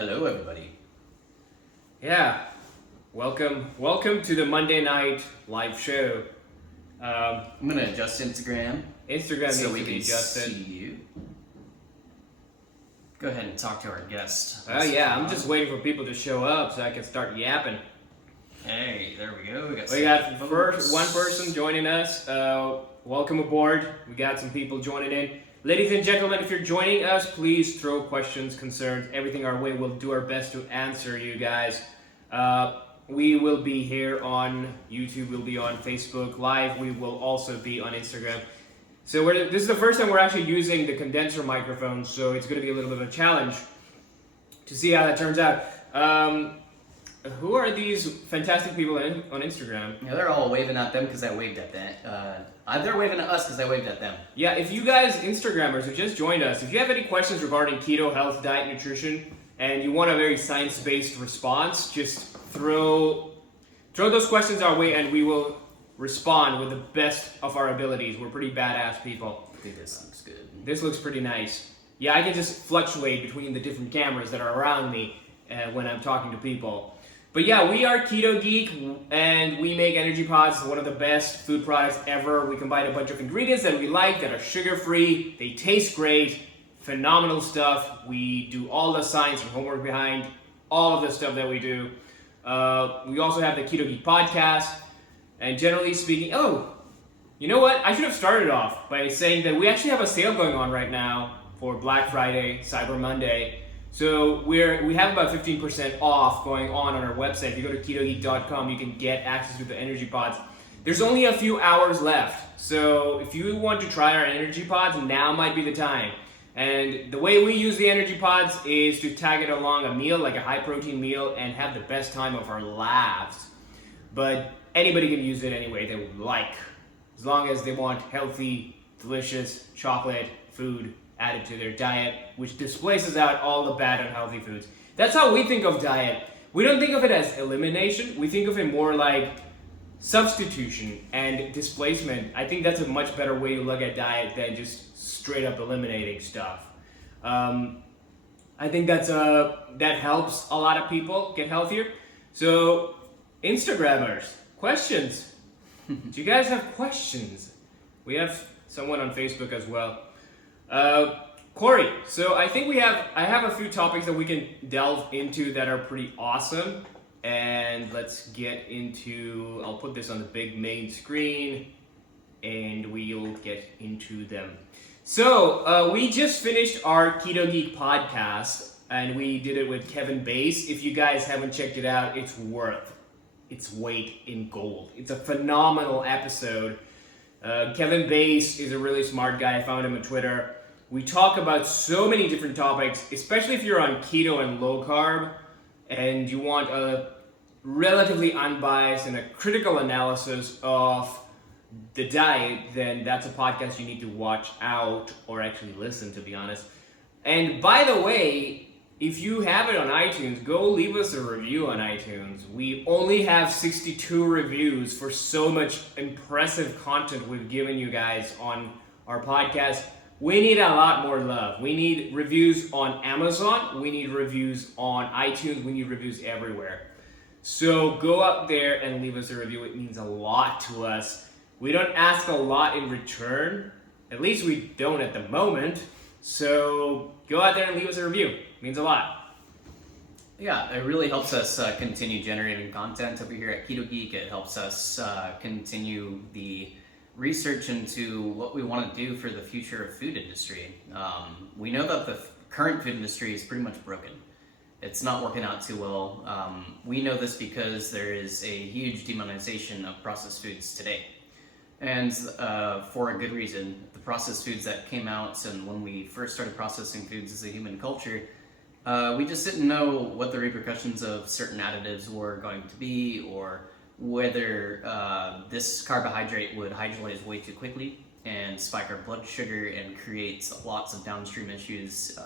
Hello, everybody. Yeah, welcome to the Monday night live show. I'm gonna adjust Instagram Instagram so needs we to be can adjusted. see you. Go ahead and talk to our guest. Oh yeah, I'm just waiting for people to show up so I can start yapping. Hey, there we go. We got first one person joining us. Welcome aboard. We got some people joining in. Ladies and gentlemen, if you're joining us, please throw questions, concerns, everything our way. We'll do our best to answer you guys. We will be here on YouTube. We'll be on Facebook Live. We will also be on Instagram. So this is the first time we're actually using the condenser microphone, so it's going to be a little bit of a challenge to see how that turns out. Who are these fantastic people on Instagram? Yeah, they're all waving at them because I waved at them. They're waving at us because I waved at them. Yeah, if you guys, Instagrammers who just joined us, if you have any questions regarding keto, health, diet, nutrition, and you want a very science-based response, just throw those questions our way and we will respond with the best of our abilities. We're pretty badass people. I think this looks good. This looks pretty nice. Yeah, I can just fluctuate between the different cameras that are around me when I'm talking to people. But yeah, we are KETOGEEK, and we make energy pods, one of the best food products ever. We combine a bunch of ingredients that we like that are sugar-free. They taste great, phenomenal stuff. We do all the science and homework behind all of the stuff that we do. We also have the KETOGEEK podcast, and generally speaking, you know what? I should have started off by saying that we actually have a sale going on right now for Black Friday, Cyber Monday. So we have about 15% off going on our website. If you go to ketogeek.com, you can get access to the energy pods. There's only a few hours left. So if you want to try our energy pods, now might be the time. And the way we use the energy pods is to tag it along a meal, like a high protein meal, and have the best time of our lives. But anybody can use it any way they would like, as long as they want healthy, delicious chocolate food added to their diet, which displaces out all the bad unhealthy foods. That's how we think of diet. We don't think of it as elimination. We think of it more like substitution and displacement. I think that's a much better way to look at diet than just straight up eliminating stuff. I think that helps a lot of people get healthier. So, Instagrammers, questions. Do you guys have questions? We have someone on Facebook as well. Corey, so I think I have a few topics that we can delve into that are pretty awesome. And let's get into, I'll put this on the big main screen and we'll get into them. So, we just finished our KETOGEEK podcast and we did it with Kevin Bass. If you guys haven't checked it out, it's worth its weight in gold. It's a phenomenal episode. Kevin Bass is a really smart guy. I found him on Twitter. We talk about so many different topics, especially if you're on keto and low carb and you want a relatively unbiased and a critical analysis of the diet, then that's a podcast you need to watch out or actually listen, to be honest. And by the way, if you have it on iTunes, go leave us a review on iTunes. We only have 62 reviews for so much impressive content we've given you guys on our podcast. We need a lot more love. We need reviews on Amazon. We need reviews on iTunes. We need reviews everywhere. So go up there and leave us a review. It means a lot to us. We don't ask a lot in return. At least we don't at the moment. So go out there and leave us a review. It means a lot. Yeah, it really helps us continue generating content over here at KETOGEEK. It helps us continue the research into what we want to do for the future of food industry. We know that the current food industry is pretty much broken. It's not working out too well. We know this because there is a huge demonization of processed foods today. And for a good reason. The processed foods that came out, and when we first started processing foods as a human culture, we just didn't know what the repercussions of certain additives were going to be, or whether this carbohydrate would hydrolyze way too quickly and spike our blood sugar and create lots of downstream issues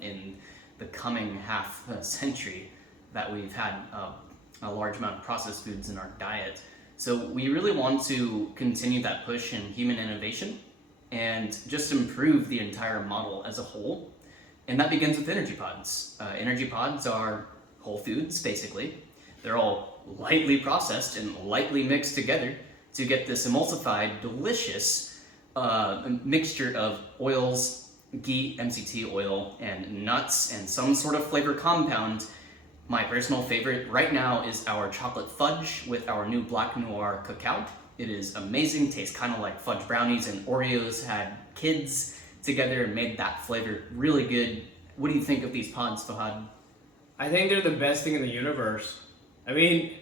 in the coming half century that we've had a large amount of processed foods in our diet. So we really want to continue that push in human innovation and just improve the entire model as a whole. And that begins with energy pods. Energy pods are whole foods, basically. They're all lightly processed and lightly mixed together to get this emulsified, delicious mixture of oils, ghee, MCT oil, and nuts, and some sort of flavor compound. My personal favorite right now is our chocolate fudge with our new Black Noir cacao. It is amazing, tastes kind of like fudge brownies, and Oreos had kids together and made that flavor really good. What do you think of these pods, Fahad? I think they're the best thing in the universe. I mean,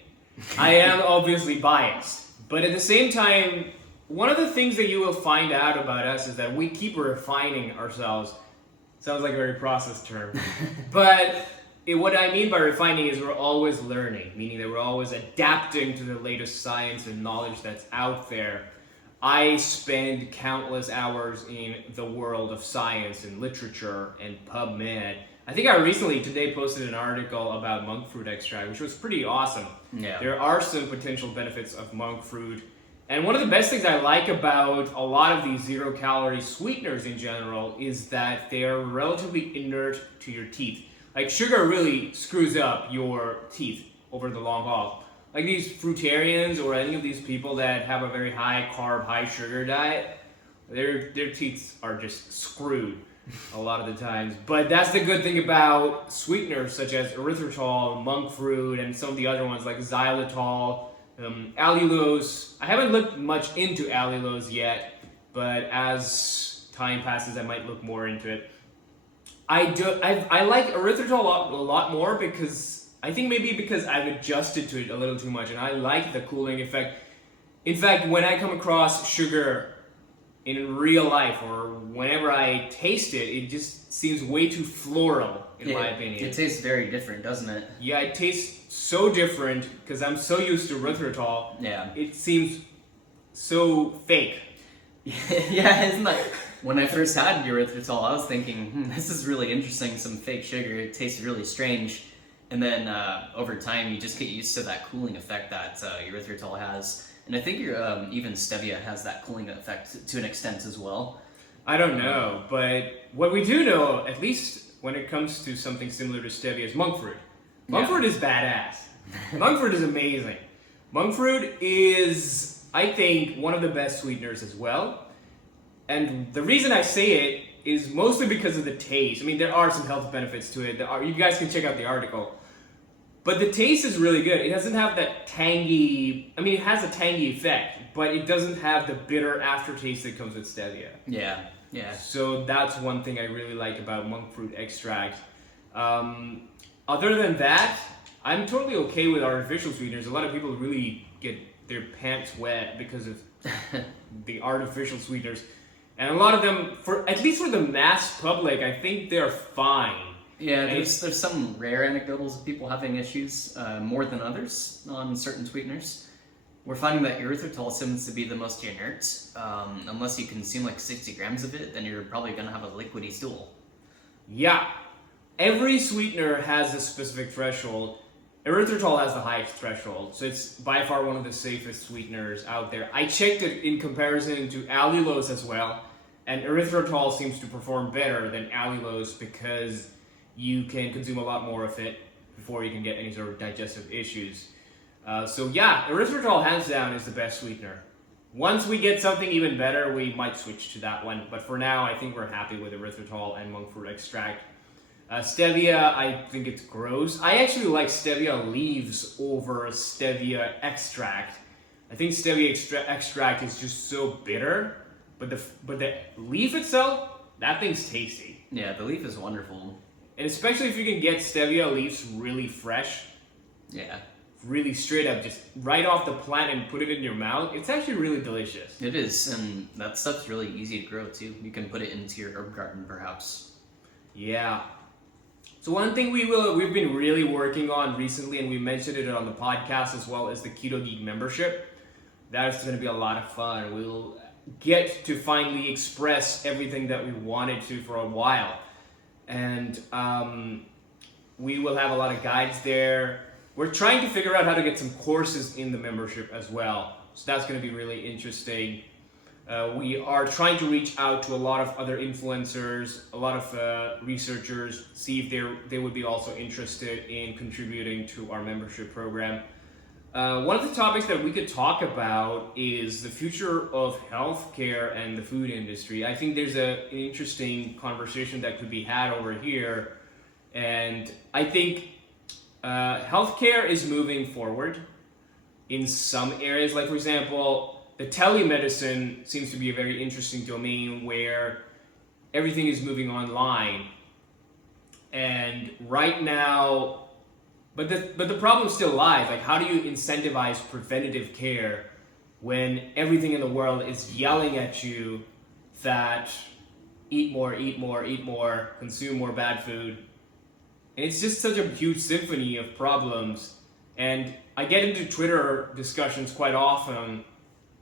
I am obviously biased, but at the same time, one of the things that you will find out about us is that we keep refining ourselves. Sounds like a very processed term. But what I mean by refining is we're always learning, meaning that we're always adapting to the latest science and knowledge that's out there. I spend countless hours in the world of science and literature and PubMed. I think I recently today posted an article about monk fruit extract, which was pretty awesome. Yeah. There are some potential benefits of monk fruit. And one of the best things I like about a lot of these zero-calorie sweeteners in general is that they are relatively inert to your teeth. Like, sugar really screws up your teeth over the long haul. Like these fruitarians or any of these people that have a very high carb, high sugar diet, their teeth are just screwed a lot of the times. But that's the good thing about sweeteners such as erythritol, monk fruit, and some of the other ones like xylitol, allulose. I haven't looked much into allulose yet, but as time passes, I might look more into it. I like erythritol a lot more because I think maybe because I've adjusted to it a little too much, and I like the cooling effect. In fact, when I come across sugar in real life or whenever I taste it, it just seems way too floral, in my opinion. It tastes very different, doesn't it? Yeah, it tastes so different because I'm so used to erythritol. Yeah. It seems so fake. Yeah, isn't that... When I first had erythritol, I was thinking, this is really interesting, some fake sugar. It tastes really strange. And then over time, you just get used to that cooling effect that erythritol has. And I think even stevia has that cooling effect to an extent as well. I don't know, but what we do know, at least when it comes to something similar to stevia, is monk fruit. Monk fruit is badass. Monk fruit is amazing. Monk fruit is, I think, one of the best sweeteners as well. And the reason I say it is mostly because of the taste. I mean, there are some health benefits to it. You guys can check out the article. But the taste is really good. It doesn't have that tangy... I mean, it has a tangy effect, but it doesn't have the bitter aftertaste that comes with stevia. Yeah, yeah. So that's one thing I really like about monk fruit extract. Other than that, I'm totally okay with artificial sweeteners. A lot of people really get their pants wet because of the artificial sweeteners. And a lot of them, at least for the mass public, I think they're fine. Yeah, there's some rare anecdotals of people having issues more than others on certain sweeteners. We're finding that erythritol seems to be the most inert. Unless you consume like 60 grams of it, then you're probably going to have a liquidy stool. Yeah. Every sweetener has a specific threshold. Erythritol has the highest threshold, so it's by far one of the safest sweeteners out there. I checked it in comparison to allulose as well, and erythritol seems to perform better than allulose because you can consume a lot more of it before you can get any sort of digestive issues. So yeah, erythritol hands down is the best sweetener. Once we get something even better, we might switch to that one, but for now, I think we're happy with erythritol and monk fruit extract. Stevia, I think it's gross. I actually like stevia leaves over stevia extract. I think stevia extract is just so bitter, but the leaf itself, that thing's tasty. Yeah, the leaf is wonderful. And especially if you can get stevia leaves really fresh. Yeah. Really straight up, just right off the plant and put it in your mouth. It's actually really delicious. It is, and that stuff's really easy to grow too. You can put it into your herb garden, perhaps. Yeah. So one thing we've been really working on recently, and we mentioned it on the podcast as well, is the KETOGEEK membership. That is going to be a lot of fun. We'll get to finally express everything that we wanted to for a while. And we will have a lot of guides there. We're trying to figure out how to get some courses in the membership as well. So that's going to be really interesting. We are trying to reach out to a lot of other influencers, a lot of researchers, see if they would be also interested in contributing to our membership program. One of the topics that we could talk about is the future of healthcare and the food industry. I think there's an interesting conversation that could be had over here, and I think healthcare is moving forward in some areas. Like, for example, the telemedicine seems to be a very interesting domain where everything is moving online. And right now, but the problem still lies. Like, how do you incentivize preventative care when everything in the world is yelling at you that eat more, eat more, eat more, consume more bad food? And it's just such a huge symphony of problems. And I get into Twitter discussions quite often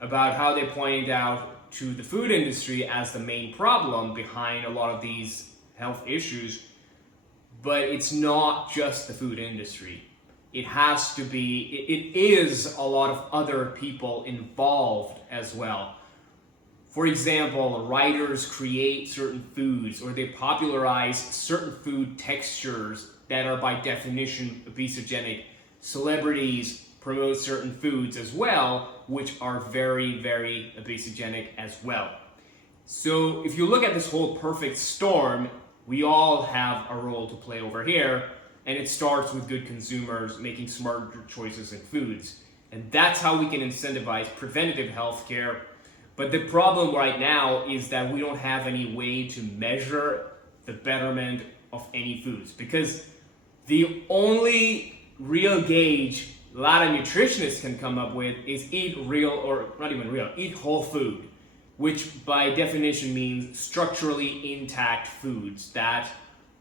about how they point out to the food industry as the main problem behind a lot of these health issues. But it's not just the food industry. It has to be, it is a lot of other people involved as well. For example, writers create certain foods, or they popularize certain food textures that are by definition obesogenic. Celebrities promote certain foods as well, which are very, very obesogenic as well. So if you look at this whole perfect storm, we all have a role to play over here, and it starts with good consumers making smarter choices in foods. And that's how we can incentivize preventative healthcare. But the problem right now is that we don't have any way to measure the betterment of any foods, because the only real gauge a lot of nutritionists can come up with is eat real, or not even real, eat whole food, which by definition means structurally intact foods that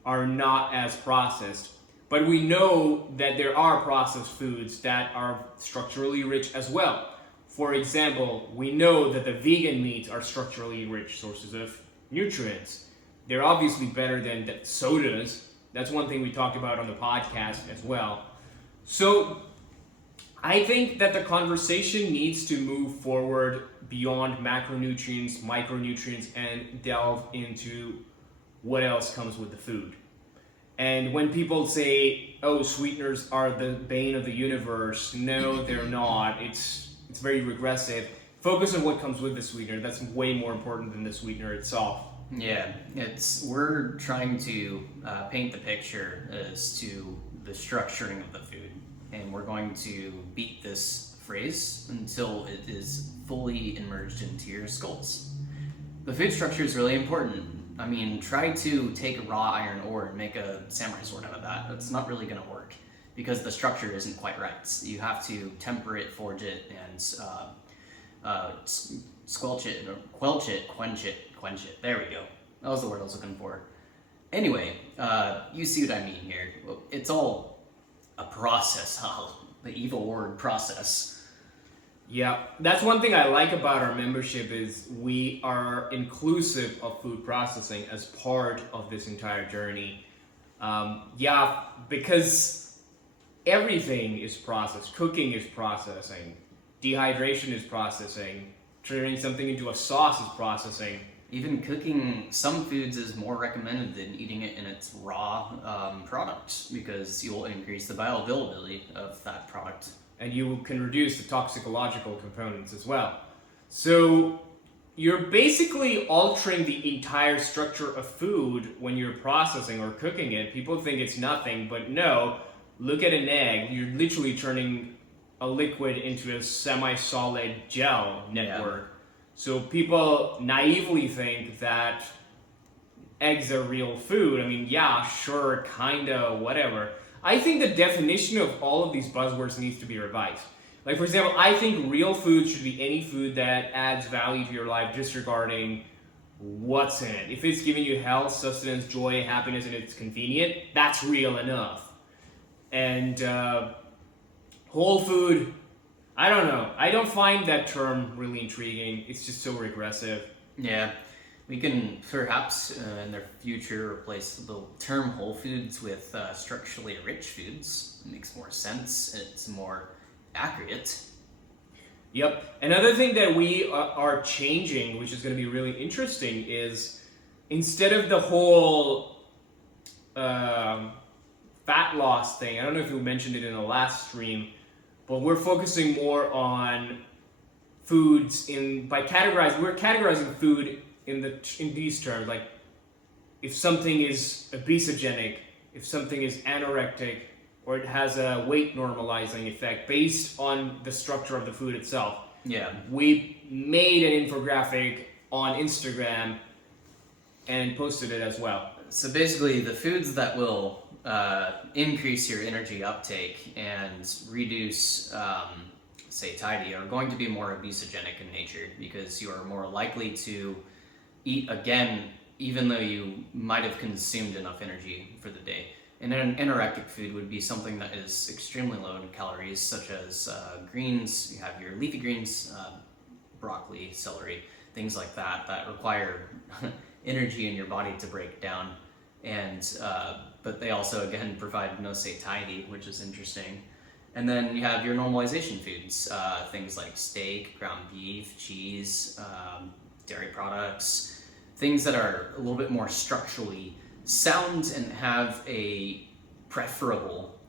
are not as processed. But we know that there are processed foods that are structurally rich as well. For example, we know that the vegan meats are structurally rich sources of nutrients. They're obviously better than the sodas. That's one thing we talked about on the podcast as well. So I think that the conversation needs to move forward beyond macronutrients, micronutrients, and delve into what else comes with the food. And when people say, oh, sweeteners are the bane of the universe, no, they're not. It's very regressive. Focus on what comes with the sweetener. That's way more important than the sweetener itself. Yeah, we're trying to paint the picture as to the structuring of the food, and we're going to beat this phrase until it is fully immersed into your skulls. The food structure is really important. I mean, try to take raw iron ore and make a samurai sword out of that. It's not really going to work because the structure isn't quite right. You have to temper it, forge it, and squelch it, or quench it. There we go. That was the word I was looking for. Anyway, you see what I mean here. It's all a process, the evil word process. Yeah, that's one thing I like about our membership is we are inclusive of food processing as part of this entire journey. Because everything is processed. Cooking is processing. Dehydration is processing. Turning something into a sauce is processing. Even cooking some foods is more recommended than eating it in its raw product, because you'll increase the bioavailability of that product. And you can reduce the toxicological components as well. So you're basically altering the entire structure of food when you're processing or cooking it. People think it's nothing, but no. Look at an egg. You're literally turning a liquid into a semi-solid gel network. Yeah. So people naively think that eggs are real food. I mean, yeah, sure, kinda, whatever. I think the definition of all of these buzzwords needs to be revised. Like, for example, I think real food should be any food that adds value to your life, disregarding what's in it. If it's giving you health, sustenance, joy, happiness, and it's convenient, that's real enough. And whole food, I don't know. I don't find that term really intriguing. It's just so regressive. Yeah. We can perhaps in the future replace the term whole foods with structurally rich foods. It makes more sense. It's more accurate. Yep. Another thing that we are changing, which is going to be really interesting, is instead of the whole fat loss thing, I don't know if you mentioned it in the last stream, but we're focusing more on foods we're categorizing food in these terms, like if something is obesogenic, if something is anorectic, or it has a weight normalizing effect based on the structure of the food itself. Yeah. We made an infographic on Instagram and posted it as well. So basically, the foods that will increase your energy uptake and reduce satiety are going to be more obesogenic in nature, because you are more likely to eat again even though you might have consumed enough energy for the day. And an anorectic food would be something that is extremely low in calories, such as greens. You have your leafy greens, broccoli, celery, things like that require energy in your body to break down. And but they also, again, provide no satiety, which is interesting. And then you have your normalization foods, things like steak, ground beef, cheese, dairy products, things that are a little bit more structurally sound and have a preferable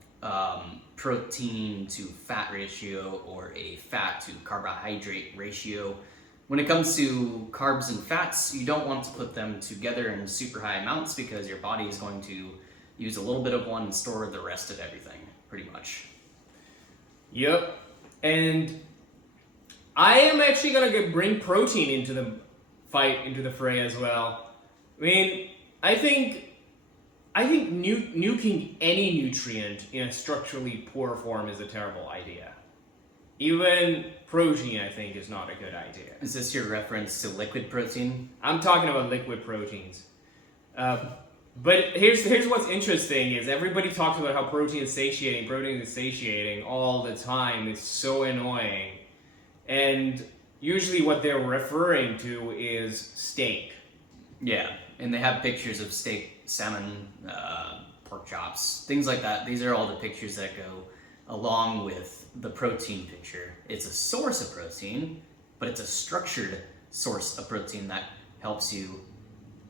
protein to fat ratio or a fat to carbohydrate ratio. When it comes to carbs and fats, you don't want to put them together in super high amounts, because your body is going to use a little bit of one and store the rest of everything, pretty much. Yep. And I am actually going to bring protein into the fray as well. I mean, I think nuking any nutrient in a structurally poor form is a terrible idea. Even protein, I think, is not a good idea. Is this your reference to liquid protein? I'm talking about liquid proteins. But here's what's interesting is everybody talks about how protein is satiating all the time. It's so annoying. And usually what they're referring to is steak. Yeah, and they have pictures of steak, salmon, pork chops, things like that. These are all the pictures that go along with the protein picture. It's a source of protein, but it's a structured source of protein that helps you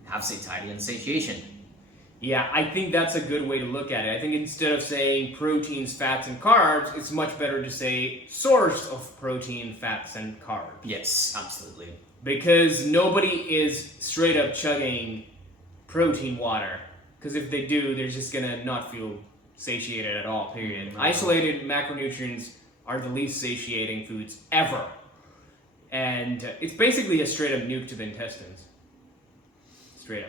have satiety and satiation. Yeah, I think that's a good way to look at it. I think instead of saying proteins, fats, and carbs, it's much better to say source of protein, fats, and carbs. Yes, absolutely. Because nobody is straight up chugging protein water. Because if they do, they're just gonna not feel satiated at all, period. Mm-hmm. Isolated macronutrients are the least satiating foods ever. And it's basically a straight up nuke to the intestines. Straight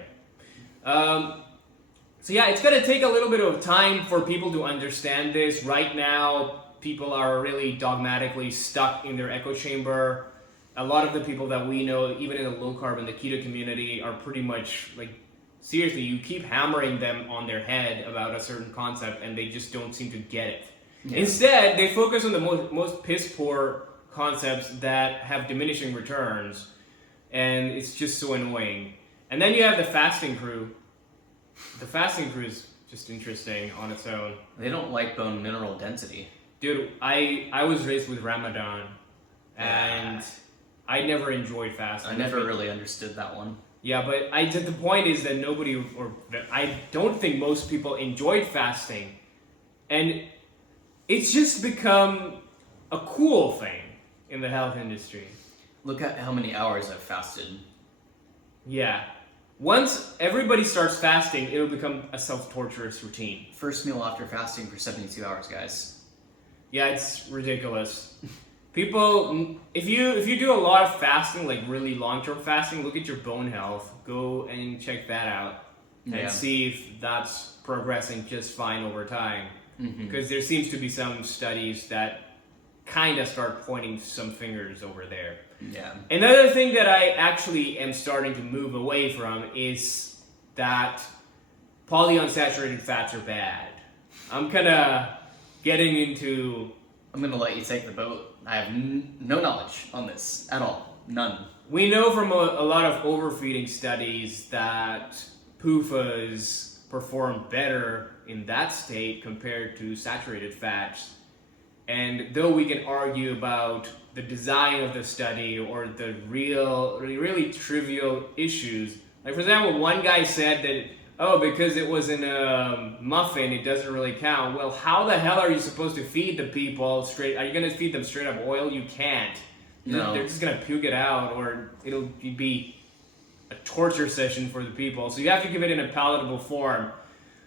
up. So yeah, it's gonna take a little bit of time for people to understand this. Right now, people are really dogmatically stuck in their echo chamber. A lot of the people that we know, even in the low carb and the keto community, are pretty much like, seriously, you keep hammering them on their head about a certain concept and they just don't seem to get it. Yeah. Instead, they focus on the most piss poor concepts that have diminishing returns, and it's just so annoying. And then you have the fasting crew. The fasting crew is just interesting on its own. They don't like bone mineral density. Dude, I was raised with Ramadan, and I never enjoyed fasting. I never really understood that one. Yeah, but the point is that I don't think most people enjoyed fasting, and it's just become a cool thing in the health industry. Look at how many hours I've fasted. Yeah. Once everybody starts fasting, it'll become a self-torturous routine. First meal after fasting for 72 hours, guys. Yeah, it's ridiculous. People, if you do a lot of fasting, like really long-term fasting, look at your bone health. Go and check that out and see if that's progressing just fine over time. Because there seems to be some studies that kind of start pointing some fingers over there. Yeah. Another thing that I actually am starting to move away from is that polyunsaturated fats are bad. I'm kind of getting into... I'm going to let you take the boat. I have no knowledge on this at all. None. We know from a lot of overfeeding studies that PUFAs perform better in that state compared to saturated fats. And though we can argue about the design of the study or the really trivial issues, like for example, one guy said that, oh, because it was in a muffin, it doesn't really count. Well, how the hell are you supposed to feed the people straight? Are you going to feed them straight up oil? You can't. No. They're just going to puke it out, or it'll be a torture session for the people. So you have to give it in a palatable form.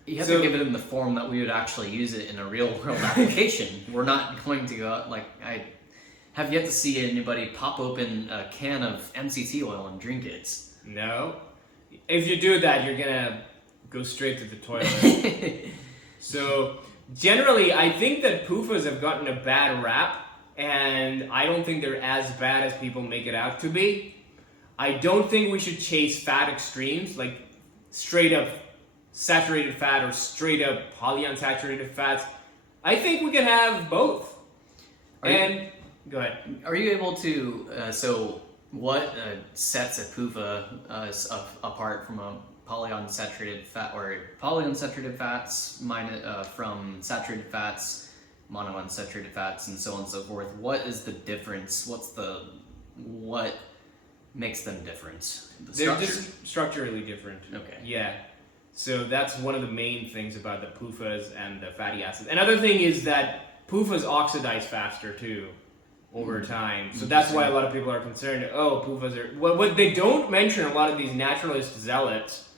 You have to give it in the form that we would actually use it in a real world application. We're not going to go out, like, I have yet to see anybody pop open a can of MCT oil and drink it. No. If you do that, you're gonna go straight to the toilet. So, generally, I think that PUFAs have gotten a bad rap, and I don't think they're as bad as people make it out to be. I don't think we should chase fat extremes, like straight up saturated fat or straight up polyunsaturated fats. I think we can have both. Go ahead. Are you able to, so what sets a PUFA apart from a polyunsaturated fat, or polyunsaturated fats from saturated fats, monounsaturated fats, and so on and so forth? What is the difference? What makes them different? They're just structurally different. Okay. Yeah. So that's one of the main things about the PUFAs and the fatty acids. Another thing is that PUFAs oxidize faster too over time. So that's why a lot of people are concerned, oh, PUFAs are... Well, what they don't mention, a lot of these naturalist zealots,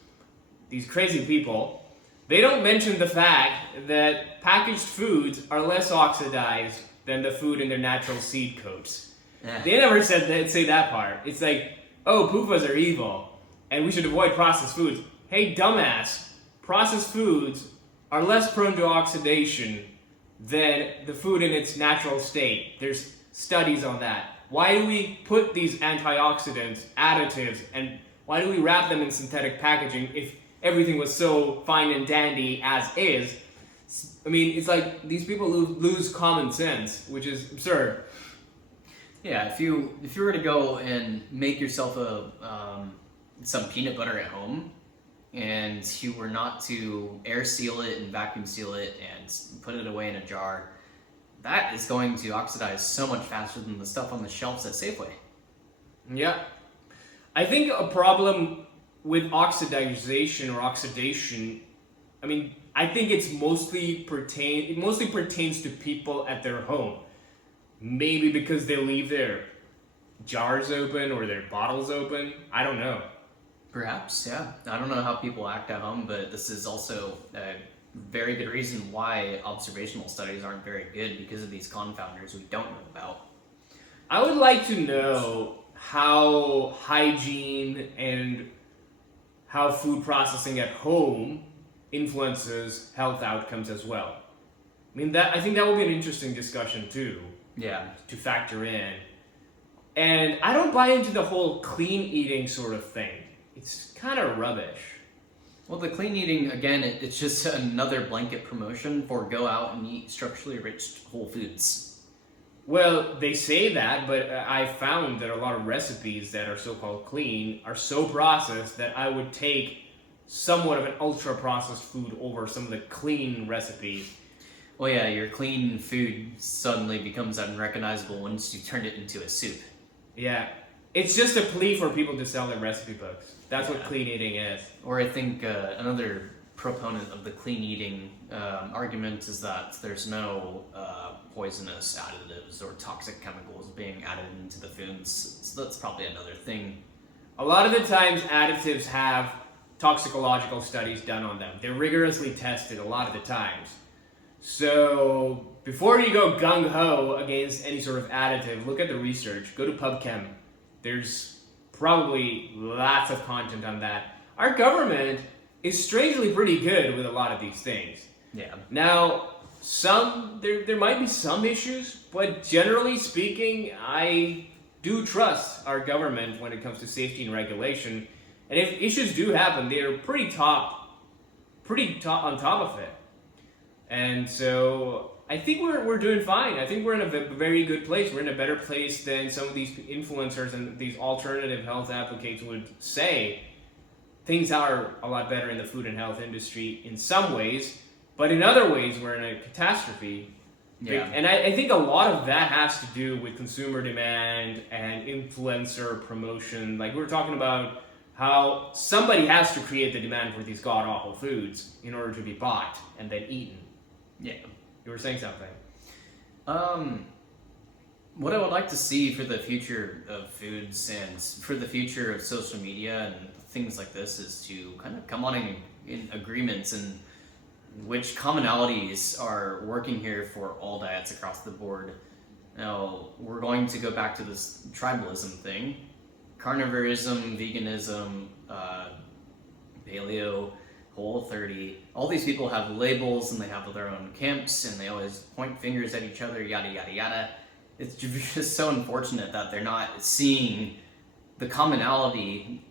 these crazy people, they don't mention the fact that packaged foods are less oxidized than the food in their natural seed coats. They never say that part. It's like, oh, PUFAs are evil, and we should avoid processed foods. Hey, dumbass, processed foods are less prone to oxidation than the food in its natural state. There's studies on that. Why do we put these antioxidants, additives, and why do we wrap them in synthetic packaging if everything was so fine and dandy as is? I mean, it's like these people lose common sense, which is absurd. Yeah, if you were to go and make yourself some peanut butter at home, and you were not to air seal it and vacuum seal it and put it away in a jar, that is going to oxidize so much faster than the stuff on the shelves at Safeway. Yeah. I think a problem with oxidation, I mean, I think it mostly pertains to people at their home. Maybe because they leave their jars open or their bottles open. I don't know. Perhaps, yeah. I don't know how people act at home, but this is also a very good reason why observational studies aren't very good, because of these confounders we don't know about. I would like to know how hygiene and how food processing at home influences health outcomes as well. I mean, I think that would be an interesting discussion too. Yeah. To factor in. And I don't buy into the whole clean eating sort of thing. It's kind of rubbish. Well, the clean eating, again, it's just another blanket promotion for go out and eat structurally rich whole foods. Well, they say that, but I found that a lot of recipes that are so-called clean are so processed that I would take somewhat of an ultra-processed food over some of the clean recipes. Well, yeah, your clean food suddenly becomes unrecognizable once you turn it into a soup. Yeah. It's just a plea for people to sell their recipe books. That's what clean eating is. Or I think another proponent of the clean eating argument is that there's no poisonous additives or toxic chemicals being added into the foods. So that's probably another thing. A lot of the times additives have toxicological studies done on them. They're rigorously tested a lot of the times. So before you go gung-ho against any sort of additive, look at the research. Go to PubChem. There's probably lots of content on that. Our government is strangely pretty good with a lot of these things. Yeah. Now, there might be some issues, but generally speaking, I do trust our government when it comes to safety and regulation. And if issues do happen, they're pretty top on top of it. And so I think we're doing fine. I think we're in a very good place. We're in a better place than some of these influencers and these alternative health advocates would say. Things are a lot better in the food and health industry in some ways, but in other ways we're in a catastrophe. Yeah. And I think a lot of that has to do with consumer demand and influencer promotion. Like we were talking about how somebody has to create the demand for these god-awful foods in order to be bought and then eaten. Yeah. You were saying something. What I would like to see for the future of foods and for the future of social media and things like this is to kind of come on in agreements and which commonalities are working here for all diets across the board. Now, we're going to go back to this tribalism thing. Carnivorism, veganism, paleo, Whole30. All these people have labels and they have their own camps and they always point fingers at each other, yada, yada, yada. It's just so unfortunate that they're not seeing the commonality,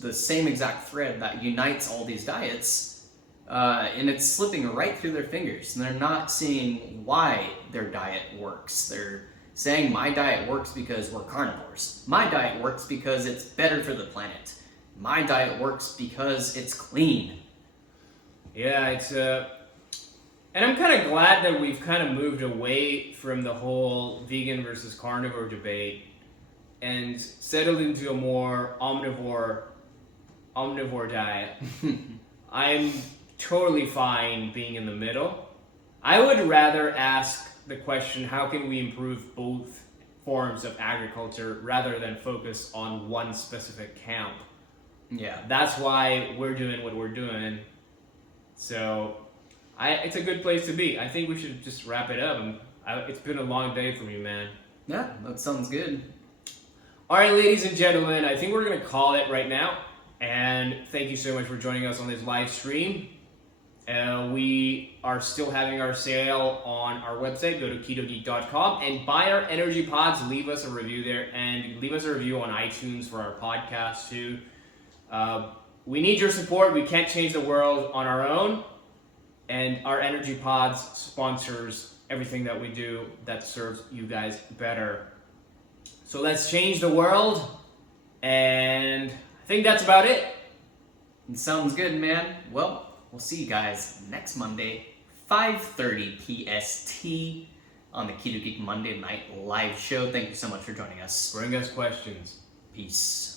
the same exact thread that unites all these diets, and it's slipping right through their fingers. And they're not seeing why their diet works. They're saying, my diet works because we're carnivores. My diet works because it's better for the planet. My diet works because it's clean. Yeah, it's and I'm kind of glad that we've kind of moved away from the whole vegan versus carnivore debate and settled into a more omnivore diet. I'm totally fine being in the middle. I would rather ask the question, how can we improve both forms of agriculture rather than focus on one specific camp? Yeah. That's why we're doing what we're doing. So it's a good place to be. I think we should just wrap it up. It's been a long day for me, man. Yeah, that sounds good. All right, ladies and gentlemen, I think we're going to call it right now. And thank you so much for joining us on this live stream. We are still having our sale on our website. Go to KETOGEEK.com and buy our energy pods. Leave us a review there and leave us a review on iTunes for our podcast too. We need your support. We can't change the world on our own. And our energy pods sponsors everything that we do that serves you guys better. So let's change the world. And I think that's about it. Sounds good, man. Well, we'll see you guys next Monday, 5:30 PST on the KETOGEEK Monday Night Live Show. Thank you so much for joining us. Bring us questions. Peace.